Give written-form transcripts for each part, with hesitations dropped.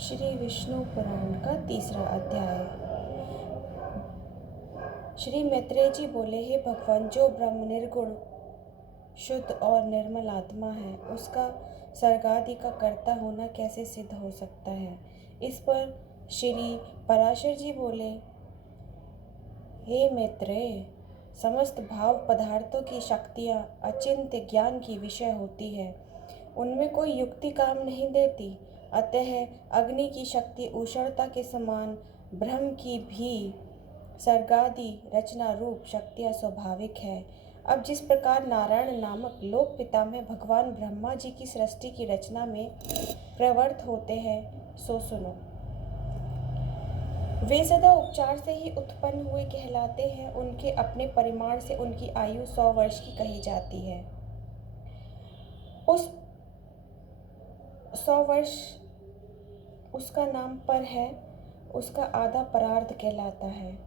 श्री विष्णु पुराण का तीसरा अध्याय। श्री मैत्रेय जी बोले, हे भगवान, जो ब्रह्म निर्गुण शुद्ध और निर्मल आत्मा है, उसका सर्गादि का कर्ता होना कैसे सिद्ध हो सकता है। इस पर श्री पराशर जी बोले, हे मैत्रेय, समस्त भाव पदार्थों की शक्तियाँ अचिंत्य ज्ञान की विषय होती है, उनमें कोई युक्ति काम नहीं देती। अतः अग्नि की शक्ति उष्णता के समान ब्रह्म की भी सर्गादि रचना रूप शक्तियाँ स्वाभाविक है। अब जिस प्रकार नारायण नामक लोक पितामह भगवान ब्रह्मा जी की सृष्टि की रचना में प्रवृत्त होते हैं, सो सुनो। वे सदा उपचार से ही उत्पन्न हुए कहलाते हैं। उनके अपने परिमाण से उनकी आयु 100 वर्ष की कही जाती है। उस 100 वर्ष उसका नाम पर है, उसका आधा परार्ध कहलाता है।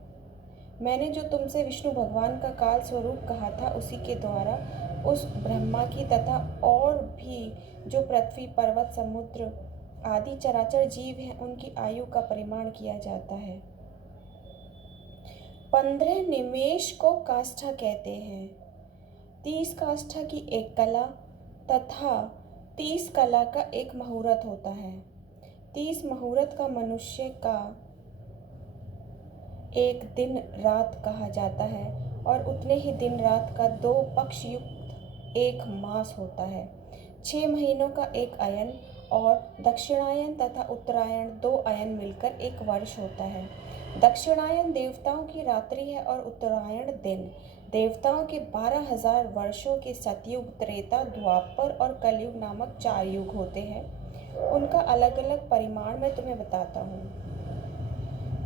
मैंने जो तुमसे विष्णु भगवान का काल स्वरूप कहा था, उसी के द्वारा उस ब्रह्मा की तथा और भी जो पृथ्वी, पर्वत, समुद्र आदि चराचर जीव हैं, उनकी आयु का परिमाण किया जाता है। 15 निमेष को काष्ठा कहते हैं। 30 काष्ठा की एक कला तथा 30 कला का एक मुहूर्त होता है। 30 मुहूर्त का मनुष्य का एक दिन रात कहा जाता है और उतने ही दिन रात का 2 पक्ष युक्त एक मास होता है। 6 महीनों का एक अयन और दक्षिणायन तथा उत्तरायण 2 अयन मिलकर एक वर्ष होता है। दक्षिणायन देवताओं की रात्रि है और उत्तरायण दिन। देवताओं के 12,000 वर्षों के सतयुग, त्रेता, द्वापर और कलयुग नामक 4 युग होते हैं। उनका अलग अलग परिमाण मैं तुम्हें बताता हूँ।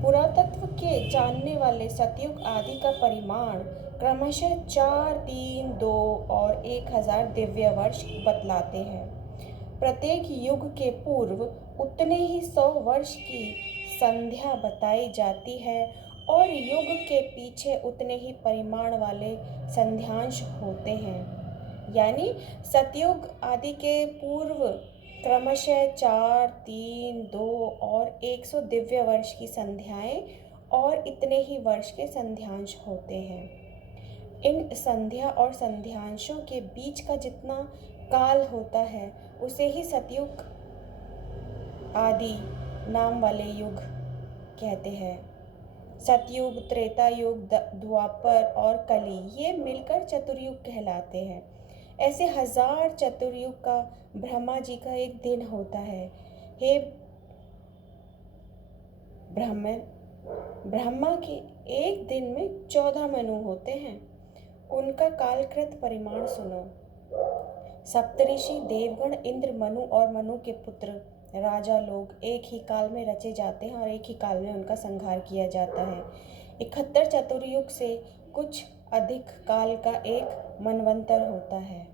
पुरातत्व के जानने वाले सतयुग आदि का परिमाण क्रमशः 4, 3, 2 और 1000 दिव्य वर्ष बतलाते हैं। प्रत्येक युग के पूर्व उतने ही 100 वर्ष की संध्या बताई जाती है और युग के पीछे उतने ही परिमाण वाले संध्यांश होते हैं। यानी सतयुग आदि के पूर्व क्रमशः 4, 3, 2 और 100 दिव्य वर्ष की संध्याएं और इतने ही वर्ष के संध्यांश होते हैं। इन संध्या और संध्यांशों के बीच का जितना काल होता है, उसे ही सतयुग आदि नाम वाले युग कहते हैं। सतयुग, त्रेता युग, द्वापर और कली ये मिलकर चतुर्युग कहलाते हैं। ऐसे 1000 चतुर्युग का ब्रह्मा जी का एक दिन होता है। हे ब्रह्मा के एक दिन में 14 मनु होते हैं। उनका कालकृत परिमाण सुनो। सप्तऋषि, देवगण, इंद्र, मनु और मनु के पुत्र राजा लोग एक ही काल में रचे जाते हैं और एक ही काल में उनका संहार किया जाता है। 71 चतुर्युग से कुछ अधिक काल का एक मनवंतर होता है।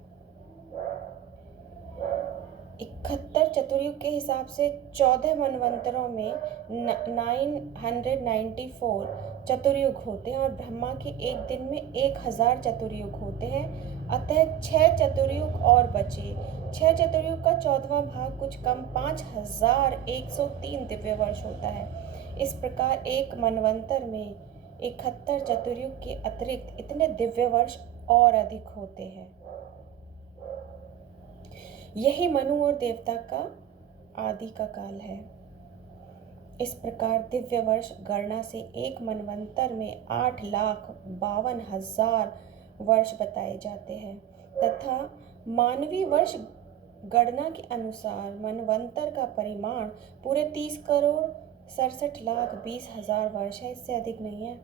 71 चतुर्युग के हिसाब से 14 मनवंतरों में 994 चतुर्युग होते हैं और ब्रह्मा के एक दिन में 1000 चतुर्युग होते हैं। अतः 6 चतुर्युग और बचे। 6 चतुर्युग का 14वां भाग कुछ कम 5103 दिव्य वर्ष होता है। इस प्रकार एक मनवंतर में 71 चतुर्युग के अतिरिक्त इतने दिव्य वर्ष और अधिक होते हैं। यही मनु और देवता का आदि का काल है। इस प्रकार दिव्य वर्ष गणना से एक मनवंतर में 8,52,000 वर्ष बताए जाते हैं तथा मानवीय वर्ष गणना के अनुसार मनवंतर का परिमाण पूरे 30,67,20,000 वर्ष है। इससे अधिक नहीं है।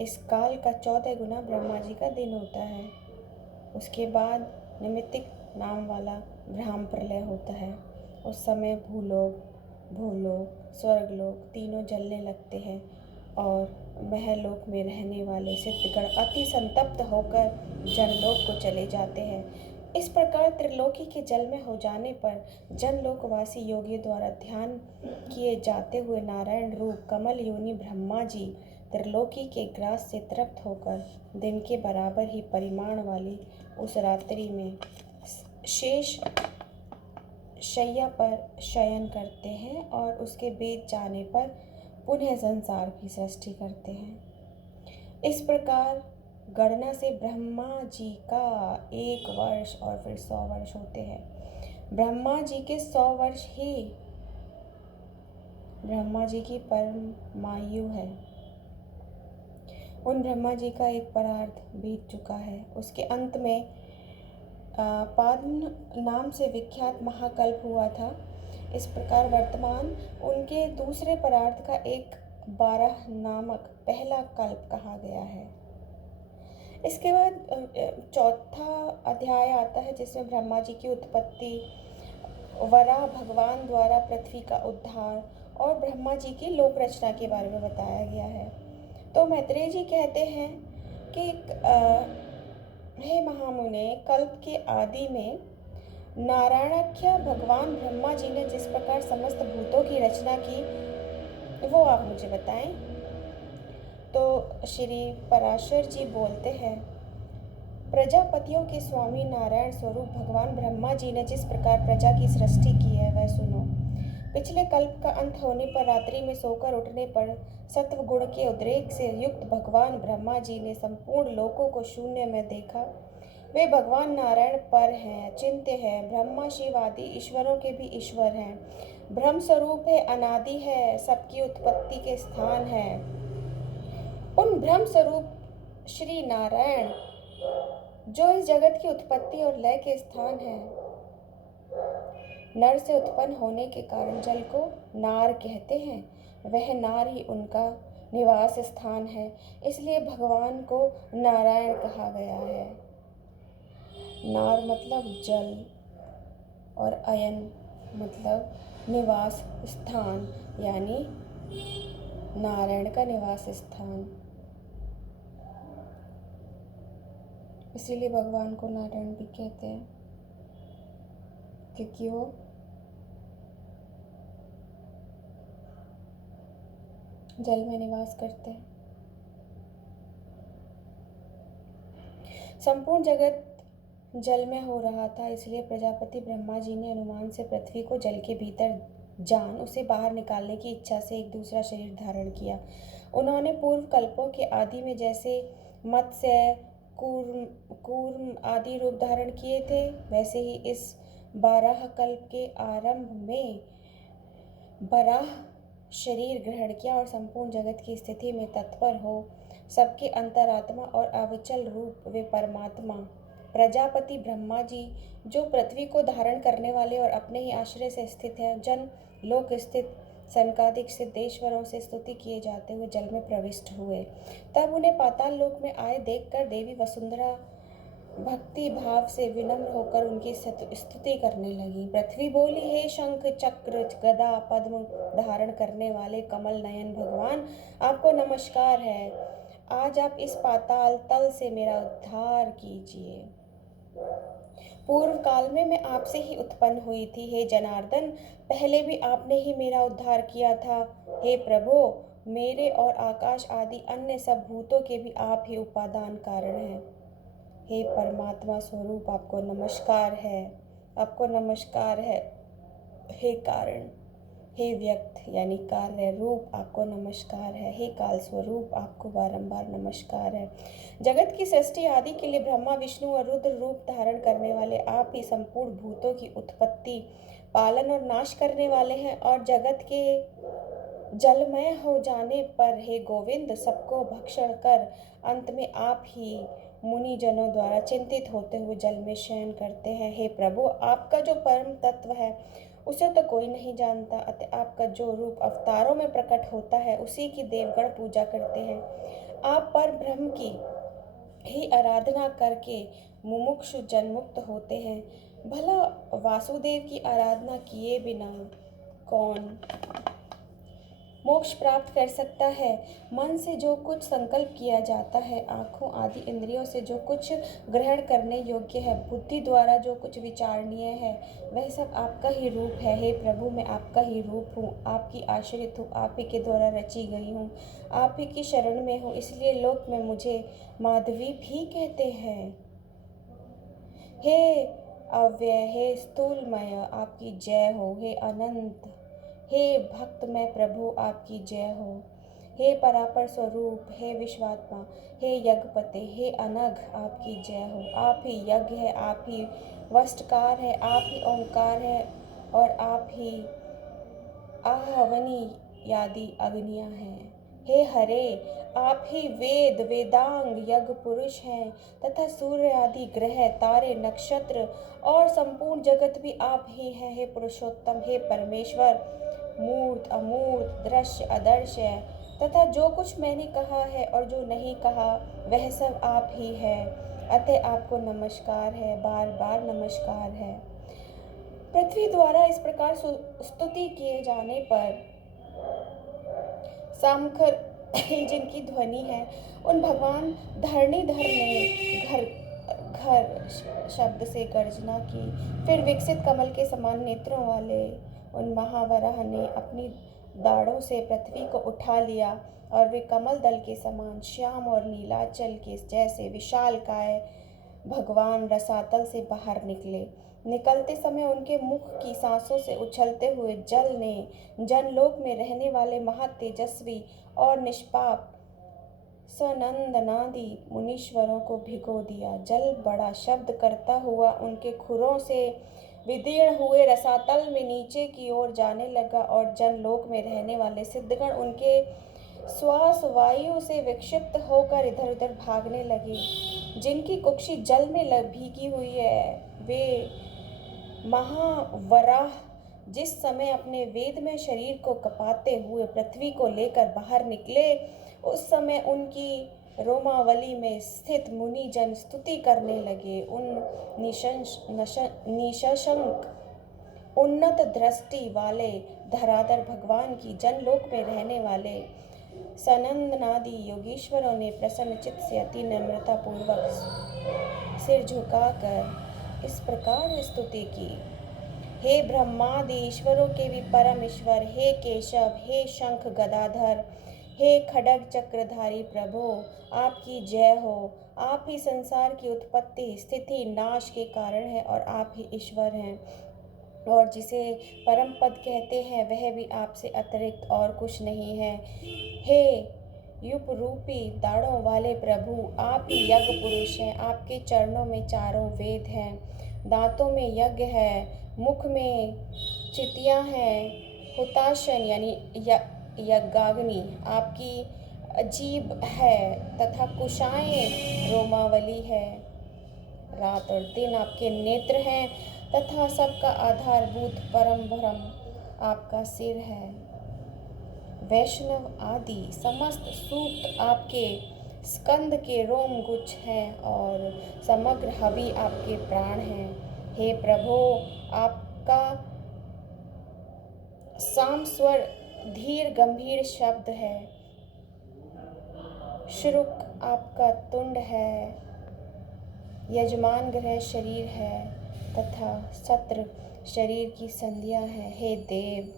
इस काल का 14 गुना ब्रह्मा जी का दिन होता है। उसके बाद निमित्तिक नाम वाला ब्रह्म प्रलय होता है। उस समय भूलोक, स्वर्गलोक तीनों जलने लगते हैं और महलोक में रहने वाले सिद्धगण अति संतप्त होकर जनलोक को चले जाते हैं। इस प्रकार त्रिलोकी के जल में हो जाने पर जनलोकवासी योगियों द्वारा ध्यान किए जाते हुए नारायण रूप कमल योनि ब्रह्मा जी त्रिलोकी के ग्रास से तृप्त होकर दिन के बराबर ही परिमाण वाली उस रात्रि में शैया पर शयन करते हैं और उसके बीत जाने पर पुनः संसार की सृष्टि करते हैं। इस प्रकार गणना से ब्रह्मा जी का 1 वर्ष और फिर 100 वर्ष होते हैं। ब्रह्मा जी के 100 वर्ष ही ब्रह्मा जी की परमायु है। उन ब्रह्मा जी का एक परार्ध बीत चुका है। उसके अंत में पाद्म नाम से विख्यात महाकल्प हुआ था। इस प्रकार वर्तमान उनके दूसरे परार्थ का एक 12 नामक पहला कल्प कहा गया है। इसके बाद चौथा अध्याय आता है जिसमें ब्रह्मा जी की उत्पत्ति, वराह भगवान द्वारा पृथ्वी का उद्धार और ब्रह्मा जी की लोक रचना के बारे में बताया गया है। तो मैत्रेय जी कहते हैं कि हे महामुने, कल्प के आदि में नारायणाख्य भगवान ब्रह्मा जी ने जिस प्रकार समस्त भूतों की रचना की वो आप मुझे बताएं। तो श्री पराशर जी बोलते हैं, प्रजापतियों के स्वामी नारायण स्वरूप भगवान ब्रह्मा जी ने जिस प्रकार प्रजा की सृष्टि की है वह सुनो। पिछले कल्प का अंत होने पर रात्रि में सोकर उठने पर सत्व गुण के उद्रेक से युक्त भगवान ब्रह्मा जी ने संपूर्ण लोकों को शून्य में देखा। वे भगवान नारायण पर हैं, चिंत्य हैं, ब्रह्मा शिव आदि ईश्वरों के भी ईश्वर हैं, ब्रह्म स्वरूप है, अनादि है, सबकी उत्पत्ति के स्थान है। उन ब्रह्म स्वरूप श्री नारायण जो इस जगत की उत्पत्ति और लय के स्थान है, नर से उत्पन्न होने के कारण जल को नार कहते हैं। वह नार ही उनका निवास स्थान है, इसलिए भगवान को नारायण कहा गया है। नार मतलब जल और अयन मतलब निवास स्थान, यानी नारायण का निवास स्थान। इसीलिए भगवान को नारायण भी कहते हैं, क्योंकि वो जल में निवास करते हैं। संपूर्ण जगत जल में हो रहा था, इसलिए प्रजापति ब्रह्मा जी ने अनुमान से पृथ्वी को जल के भीतर जान उसे बाहर निकालने की इच्छा से एक दूसरा शरीर धारण किया। उन्होंने पूर्व कल्पों के आदि में जैसे मत्स्य, कूर्म आदि रूप धारण किए थे, वैसे ही इस 12 कल्प के आरंभ में बराह शरीर ग्रहण किया और संपूर्ण जगत की स्थिति में तत्पर हो सबके अंतरात्मा और अविचल रूप वे परमात्मा प्रजापति ब्रह्मा जी जो पृथ्वी को धारण करने वाले और अपने ही आश्रय से स्थित है, जन लोक स्थित सनकादिक सिद्धेश्वरों से स्तुति किए जाते हुए जल में प्रविष्ट हुए। तब उन्हें पाताल लोक में आए देखकर देवी वसुंधरा भक्ति भाव से विनम्र होकर उनकी स्तुति करने लगी। पृथ्वी बोली, हे शंख चक्र गदा पद्म धारण करने वाले कमल नयन भगवान, आपको नमस्कार है। आज आप इस पाताल तल से मेरा उद्धार कीजिए। पूर्व काल में मैं आपसे ही उत्पन्न हुई थी। हे जनार्दन, पहले भी आपने ही मेरा उद्धार किया था। हे प्रभो, मेरे और आकाश आदि अन्य सब भूतों के भी आप ही उपादान कारण हैं। हे परमात्मा स्वरूप, आपको नमस्कार है, आपको नमस्कार है। हे कारण, हे व्यक्त यानी कार्य रूप, आपको नमस्कार है। हे काल स्वरूप, आपको बारंबार नमस्कार है। जगत की सृष्टि आदि के लिए ब्रह्मा विष्णु और रुद्र रूप धारण करने वाले आप ही संपूर्ण भूतों की उत्पत्ति, पालन और नाश करने वाले हैं। और जगत के जलमय हो जाने पर हे गोविंद, सबको भक्षण कर अंत में आप ही मुनि जनों द्वारा चिंतित होते हुए जल में शयन करते हैं। हे प्रभु, आपका जो परम तत्व है उसे तो कोई नहीं जानता, अतः आपका जो रूप अवतारों में प्रकट होता है उसी की देवगण पूजा करते हैं। आप पर ब्रह्म की ही आराधना करके मुमुक्षु जन मुक्त होते हैं। भला वासुदेव की आराधना किए बिना कौन मोक्ष प्राप्त कर सकता है। मन से जो कुछ संकल्प किया जाता है, आँखों आदि इंद्रियों से जो कुछ ग्रहण करने योग्य है, बुद्धि द्वारा जो कुछ विचारणीय है, वह सब आपका ही रूप है। हे प्रभु, मैं आपका ही रूप हूँ, आपकी आश्रित हूँ, आप ही के द्वारा रची गई हूँ, आप ही की शरण में हूँ, इसलिए लोक में मुझे माधवी भी कहते हैं। हे अव्यय, हे स्थूलमय, आपकी जय हो। हे अनंत, हे भक्तमय प्रभु, आपकी जय हो। हे परापर स्वरूप, हे विश्वात्मा, हे यज्ञपते, हे अनघ, आपकी जय हो। आप ही यज्ञ है, आप ही वस्त्रकार है, आप ही ओंकार है और आप ही आहवनी यादि अग्नियाँ हैं। हे हरे, आप ही वेद वेदांग यज्ञ पुरुष हैं तथा सूर्य आदि ग्रह तारे नक्षत्र और संपूर्ण जगत भी आप ही हैं। हे पुरुषोत्तम, हे परमेश्वर, मूर्त अमूर्त, दृश्य अदृश्य तथा जो कुछ मैंने कहा है और जो नहीं कहा वह सब आप ही है। अतः आपको नमस्कार है, बार बार नमस्कार है। पृथ्वी द्वारा इस प्रकार स्तुति किए जाने पर सामखर जिनकी ध्वनि है, उन भगवान धरणीधर ने घर घर शब्द से गर्जना की। फिर विकसित कमल के समान नेत्रों वाले उन महावराह ने अपनी दाढ़ों से पृथ्वी को उठा लिया और वे कमल दल के समान श्याम और नीलाचल के जैसे विशालकाय भगवान रसातल से बाहर निकले। निकलते समय उनके मुख की सांसों से उछलते हुए जल ने जनलोक में रहने वाले महातेजस्वी और निष्पाप सनंदनादि मुनीश्वरों को भिगो दिया। जल बड़ा शब्द करता हुआ उनके खुरों से विदीर्ण हुए रसातल में नीचे की ओर जाने लगा और जनलोक में रहने वाले सिद्धगण उनके श्वास वायु से विक्षिप्त होकर इधर उधर भागने लगे। जिनकी कुक्षी जल में भीगी हुई है, वे महावराह जिस समय अपने वेदमय शरीर को कपाते हुए पृथ्वी को लेकर बाहर निकले, उस समय उनकी रोमावली में स्थित मुनि जन स्तुति करने लगे। उन निशंक उन्नत दृष्टि वाले धराधर भगवान की जनलोक में रहने वाले सनंदनादि योगीश्वरों ने प्रसन्न चित्त से अति नम्रता पूर्वक सिर झुकाकर इस प्रकार स्तुति की। हे ब्रह्मादि ईश्वरों के भी परम ईश्वर, हे केशव, हे शंख गदाधर, हे खड्ग चक्रधारी प्रभु, आपकी जय हो। आप ही संसार की उत्पत्ति स्थिति नाश के कारण है और आप ही ईश्वर हैं और जिसे परम पद कहते हैं वह भी आपसे अतिरिक्त और कुछ नहीं है। हे युप रूपी दाढ़ों वाले प्रभु, आप ही यज्ञ पुरुष हैं। आपके चरणों में चारों वेद हैं, दांतों में यज्ञ है, मुख में चितियाँ हैं, हुताशन यानी यज्ञाग्नि आपकी अजीब है तथा कुशाएं रोमावली है। रात और दिन आपके नेत्र हैं तथा सबका आधारभूत परम ब्रह्म आपका सिर है। वैष्णव आदि समस्त सूक्त आपके स्कंद के रोम गुच्छ हैं और समग्र हवि आपके प्राण हैं। हे प्रभु, आपका साम स्वर धीर गंभीर शब्द है। श्रुक आपका तुंड है, यजमान ग्रह शरीर है तथा सत्र शरीर की संध्या है। हे देव,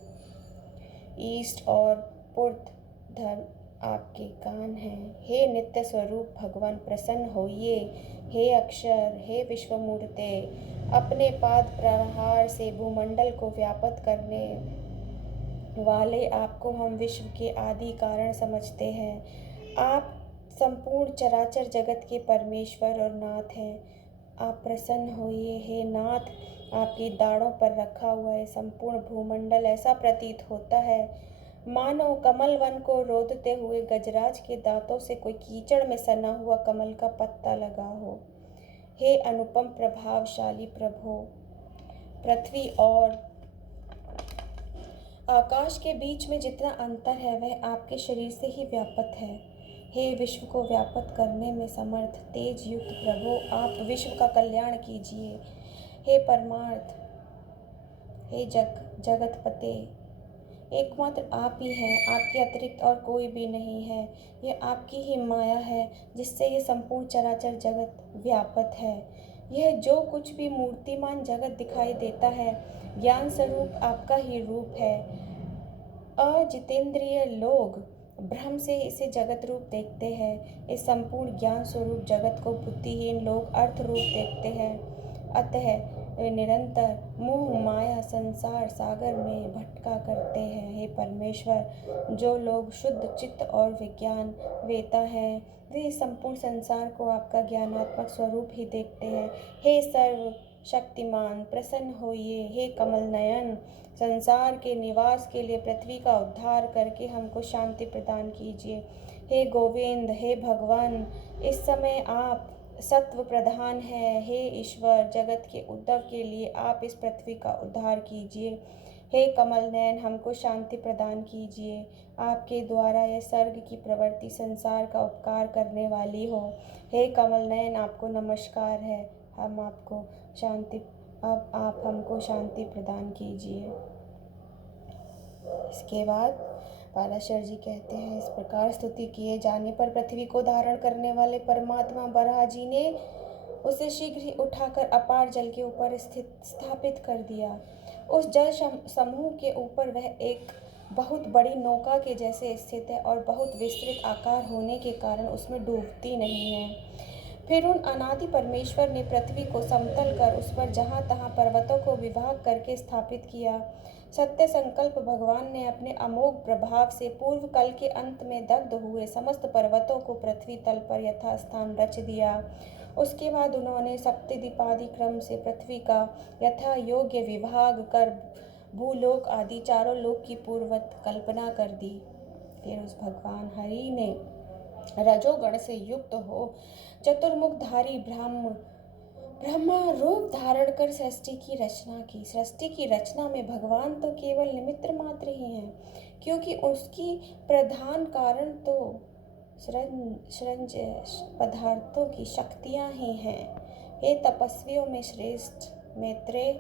ईस्ट और पूर्त धर्म आपके कान हैं। हे नित्य स्वरूप भगवान, प्रसन्न होइए। हे अक्षर, हे विश्वमूर्ते, अपने पाद प्रहार से भूमंडल को व्याप्त करने वाले आपको हम विश्व के आदि कारण समझते हैं। आप संपूर्ण चराचर जगत के परमेश्वर और नाथ हैं। आप प्रसन्न होइए। हे नाथ, आपकी दाढ़ों पर रखा हुआ है संपूर्ण भूमंडल ऐसा प्रतीत होता है मानो कमल वन को रोदते हुए गजराज के दांतों से कोई कीचड़ में सना हुआ कमल का पत्ता लगा हो। हे अनुपम प्रभावशाली प्रभु, पृथ्वी और आकाश के बीच में जितना अंतर है वह आपके शरीर से ही व्यापक है। हे विश्व को व्यापक करने में समर्थ तेज युक्त प्रभु, आप विश्व का कल्याण कीजिए। हे परमार्थ, हे जगतपते, एकमात्र आप ही हैं, आपके अतिरिक्त और कोई भी नहीं है। यह आपकी ही माया है जिससे ये संपूर्ण चराचर जगत व्यापक है। यह जो कुछ भी मूर्तिमान जगत दिखाई देता है ज्ञान स्वरूप आपका ही रूप है। अजितेंद्रिय लोग भ्रम से इसे जगत रूप देखते हैं। इस संपूर्ण ज्ञान स्वरूप जगत को बुद्धिहीन लोग अर्थ रूप देखते हैं। अतः वे निरंतर मोह माया संसार सागर में भटका करते हैं। हे परमेश्वर, जो लोग शुद्ध चित्त और विज्ञान वेता है, वे संपूर्ण संसार को आपका ज्ञानात्मक स्वरूप ही देखते हैं। हे सर्व शक्तिमान, प्रसन्न होइए। हे कमल नयन, संसार के निवास के लिए पृथ्वी का उद्धार करके हमको शांति प्रदान कीजिए। हे गोविंद, हे भगवान, इस समय आप सत्व प्रधान है। हे ईश्वर, जगत के उद्भव के लिए आप इस पृथ्वी का उद्धार कीजिए। हे कमल नयन, हमको शांति प्रदान कीजिए। आपके द्वारा यह सर्ग की प्रवृत्ति संसार का उपकार करने वाली हो। हे कमल नयन, आपको नमस्कार है। हम आपको शांति, अब आप हमको शांति प्रदान कीजिए। इसके बाद पाराशर जी कहते हैं, इस प्रकार स्तुति किए जाने पर पृथ्वी को धारण करने वाले परमात्मा बराह जी ने उसे शीघ्र ही उठाकर अपार जल के ऊपर स्थापित कर दिया। उस जल समूह के ऊपर वह एक बहुत बड़ी नौका के जैसे स्थित है और बहुत विस्तृत आकार होने के कारण उसमें डूबती नहीं है। फिर उन अनादि परमेश्वर ने पृथ्वी को समतल कर उस पर जहाँ तहाँ पर्वतों को विभाग करके स्थापित किया। सत्य संकल्प भगवान ने अपने अमोघ प्रभाव से पूर्व कल के अंत में दग्ध हुए समस्त पर्वतों को पृथ्वी तल पर यथास्थान रच दिया। उसके बाद उन्होंने सप्तद्वीपादि क्रम से पृथ्वी का यथा योग्य विभाग कर भूलोक आदि चारों लोक की पूर्ववत कल्पना कर दी। फिर उस भगवान हरि ने रजोगण से युक्त हो चतुर्मुखधारी ब्रह्मा रूप धारण कर सृष्टि की रचना की। सृष्टि की रचना में भगवान तो केवल निमित्त मात्र ही हैं, क्योंकि उसकी प्रधान कारण तो सृज पदार्थों की शक्तियाँ ही हैं। हे तपस्वियों में श्रेष्ठ मैत्रेय,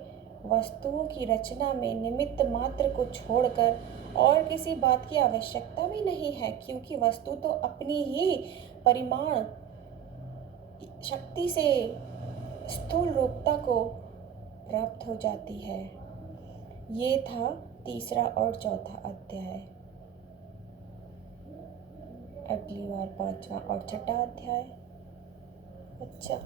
वस्तुओं की रचना में निमित्त मात्र को छोड़कर और किसी बात की आवश्यकता भी नहीं है, क्योंकि वस्तु तो अपनी ही परिमाण शक्ति से स्थूल रूपता को प्राप्त हो जाती है। ये था तीसरा और चौथा अध्याय। अगली बार पांचवा और छठा अध्याय। अच्छा।